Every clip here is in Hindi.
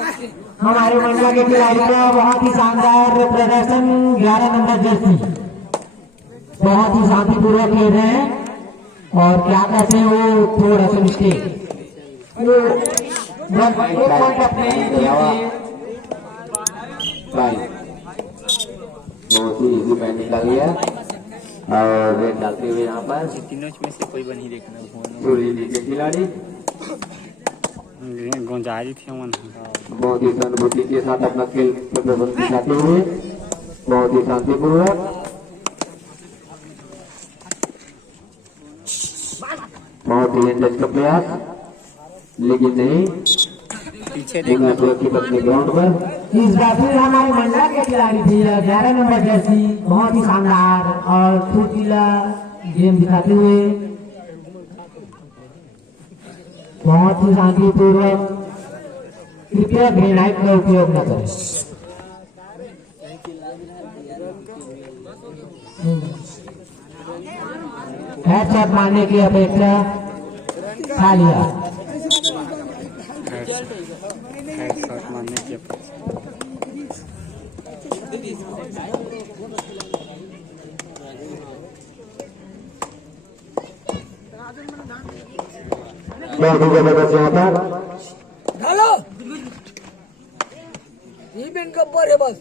हमारे मंडला के खिलाड़ी का बहुत ही शानदार प्रदर्शन। 11 नंबर जर्सी बहुत ही शांतिपूर्वक खेल रहे हैं और क्या कहते हैं वो थोड़ा सा मिस्टेक बहुत ही इजी पैंट निकाली है और रेड डालते हुए यहाँ पर तीनों में से कोई बनी देखना सूर्य के खिलाड़ी गोंजारी थे बहुत ही सहानुभूति के साथ अपना खेल प्रदर्शन दिखाते हुए बहुत ही शांतिपूर्वक बहुत ही इंटरेस्ट का प्रयास लेकिन नहीं पीछे सुरक्षित अपने ग्राउंड पर। इस बार फिर हमारे मंडला के खिलाड़ी थी 11 नंबर जर्सी बहुत ही शानदार और फुर्तीला गेम दिखाते हुए बहुत ही शांतिपूर्वक। कृपया ग्रेनाइट का उपयोग न करें। हेडशॉट मारने की अपेक्षा खा लिया। हेडशॉट मारने की बहुत ही जबरदस्त यहाँ पर डालो ये बिन कब्बर है बस।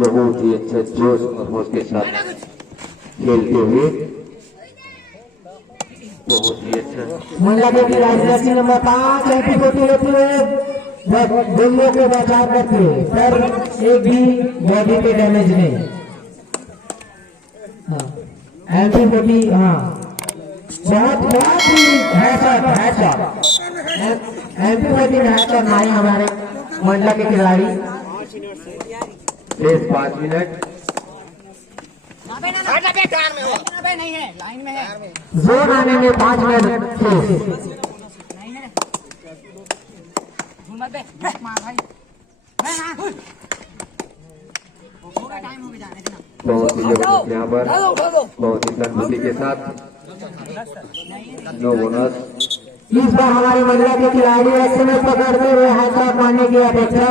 बहुत ही अच्छा जोश और होश के साथ खेलते हुए बहुत ही अच्छा मंडला के खिलाड़ी जर्सी नंबर 5 एंट्री होती रहती है दोनों को बचाव करते हुए पर एक भी बॉडी पे डैमेज नहीं। एंट्री होती बहुत ही हेडशॉट एंट्री होती हेडशॉट मारे हमारे मंडला के खिलाड़ी। 5 मिनट नहीं है लाइन में है जोन आने में 5 मिनट बहुत ही जबरदस्त यहाँ पर बहुत ही सहानुभूति के साथ नो बोनस। इस बार हमारे मंडला के खिलाड़ी एसएमएस पकड़ते हुए हेडशॉट मारने की अपेक्षा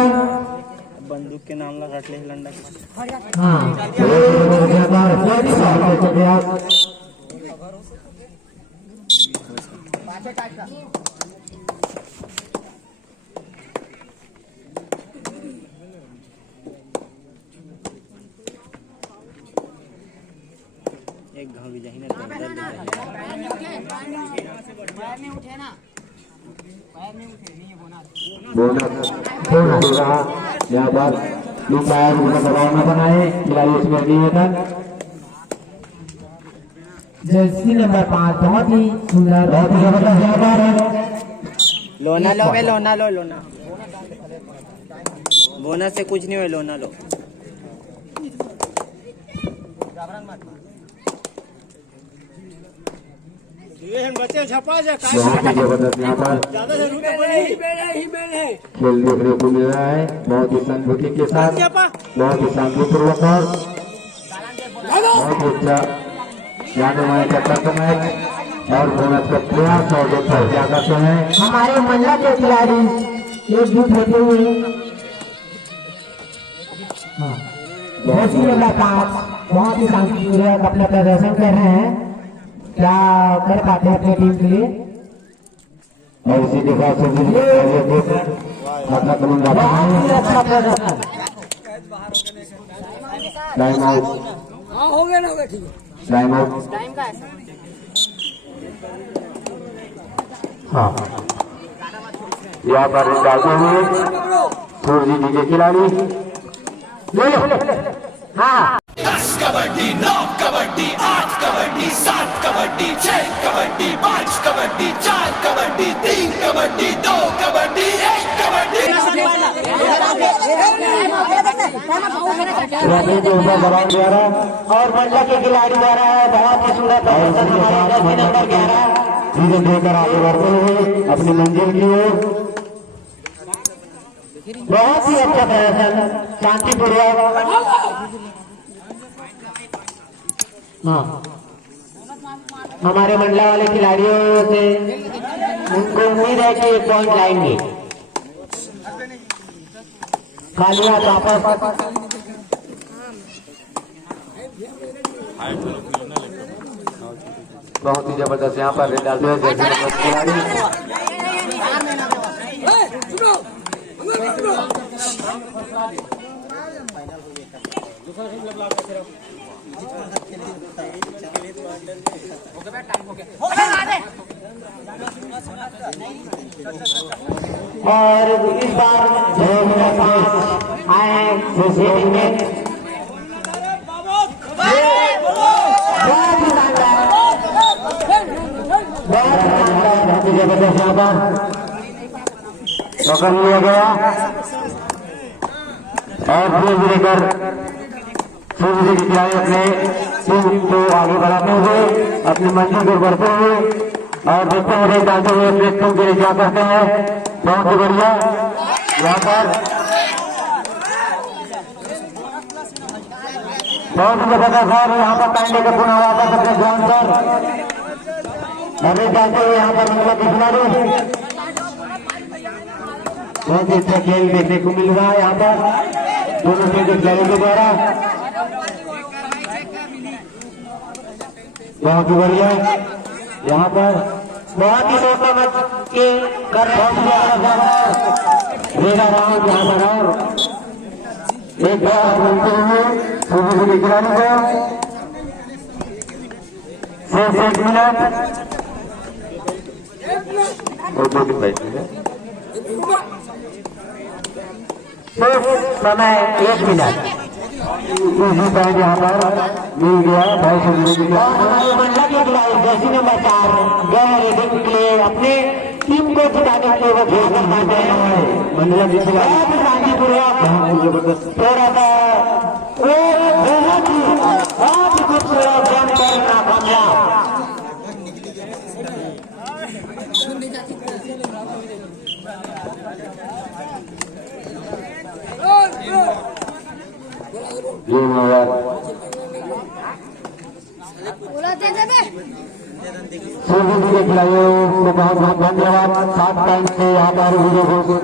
बंदूक के नाम लगा रट ले लंडा के एक घाव भी जाही ना उठे ना पैर में उठे नहीं बोनस यहाँ पर पैर दबाव न बनाए खिलाड़ी उसमें निवेदन। जर्सी नंबर 5 बहुत ही सुंदर बहुत ही जबरदस्त यहाँ पर लोना लो वे लोना लो लोना बोनस से कुछ नहीं हुआ लोना लो। बच्चे छपा जा बहुत ही जबरदस्त यहाँ पर खेल देखने को मिल रहा है बहुत ही सहानुभूति के साथ बहुत ही शांतिपूर्वक और बहुत ही अच्छा जाने वाले चक्कर का मैच और बोनस का प्रयास और देखो क्या करते हैं हमारे मंडला के खिलाड़ी एकजुट होते हुए जर्सी नंबर 5 बहुत ही शांतिपूर्वक अपना प्रदर्शन कर रहे हैं। क्या कर पाते हैं अपनी टीम के लिए और इसी के साथ अच्छा प्रदर्शन। टाइम आउट हाँ हो गया ना हो गया ठीक है टाइम आउट टाइम का है हाँ यहाँ पर डालते हुए सूर्य जी के खिलाड़ी हाँ 10 कबड्डी 9 कबड्डी 8 कबड्डी 7 कबड्डी 6 कबड्डी 5 कबड्डी 4 कबड्डी 3 कबड्डी 2 कबड्डी 1 कबड्डी के ऊपर दबाव द्वारा और मंडला के खिलाड़ी द्वारा बहुत ही सुंदर प्रदर्शन हमारे जर्सी नंबर 11 चीजें देकर आगे बढ़ते हुए अपनी मंजिल की ओर बहुत ही अच्छा प्रदर्शन शांतिपूर्वक। हाँ हमारे मंडला वाले खिलाड़ियों से उनको उम्मीद है कि 1 पॉइंट लाएंगे। खाली हाथ वापस। बहुत ही जबरदस्त यहाँ पर रेड डालते हुए जर्सी नंबर खिलाड़ी और इस बार आए जबरदस्त यहाँ पर पकड़ लिया गया और धीरे धीरे कर सूर्य के खिलाड़ी अपने टीम को आगे बढ़ाते हुए अपनी मंजिल को बढ़ते हुए और देखते हुए जाते हुए प्लेटफॉर्म के लिए क्या करते हैं। बहुत ही बढ़िया यहाँ पर बहुत ही जबरदस्त है। यहाँ पर पैंडे का पुनः वापस अपने ग्राउंड पर अभी जाते हुए यहाँ पर उनका खिलाड़ी बहुत ही अच्छा खेल देखने को मिल रहा है यहाँ पर दोनों टीम के खिलाड़ियों के द्वारा। बहुत ही बढ़िया यहाँ पर बहुत ही सोच समझ के कर मेरा राउंड यहाँ पर और एक बार मिलते हुए सूर्य के खिलाड़ी को सिर्फ 1 मिनट और 2 दिन बैठ है समय 1 मिनट यहाँ पर मिल गया 250 हमारे मंडल के खिलाड़ी जर्सी नंबर 4 गए रेडिंग के लिए अपने टीम को जिताने के लिए वो खेल करते हैं। मंडला के खिलाड़ी शांतिपूर्वक जबरदस्त थोड़ा सा बहुत ही खूबसूरत जम करना कामयाब सूर्य के खिलाड़ियों को बहुत बहुत धन्यवाद। 7 टाइम से यहाँ पर वीडियो को